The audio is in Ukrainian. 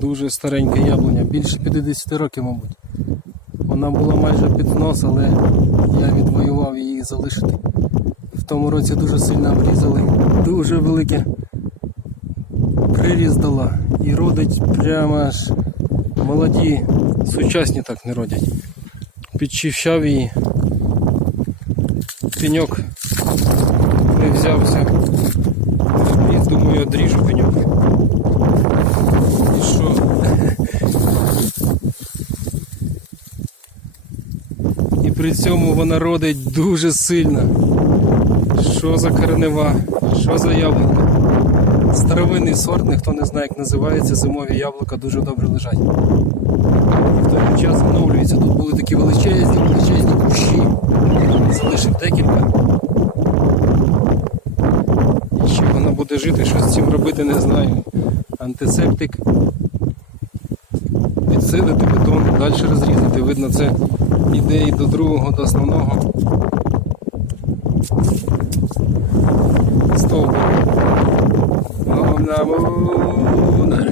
Дуже стареньке яблуня, більше 50 років, мабуть. Вона була майже під нос, але я відвоював її залишити. В тому році дуже сильно обрізали. Дуже велике приріз дала. І родить прямо аж молоді, сучасні так не родять. Підчищав її. Пеньок не взявся. І думаю, одріжу пеньок. І що? І при цьому вона родить дуже сильно. Що за коренева, що за яблука. Старовинний сорт, ніхто не знає, як називається, зимові яблука дуже добре лежать. В той час оновлюється. Тут були такі величезні, величезні кущі. Залишив декілька. І ще вона буде жити, що з цим робити, не знаю. Антисептик. Підсилити бетон, далі розрізати. Видно, це іде і до другого, до основного. На,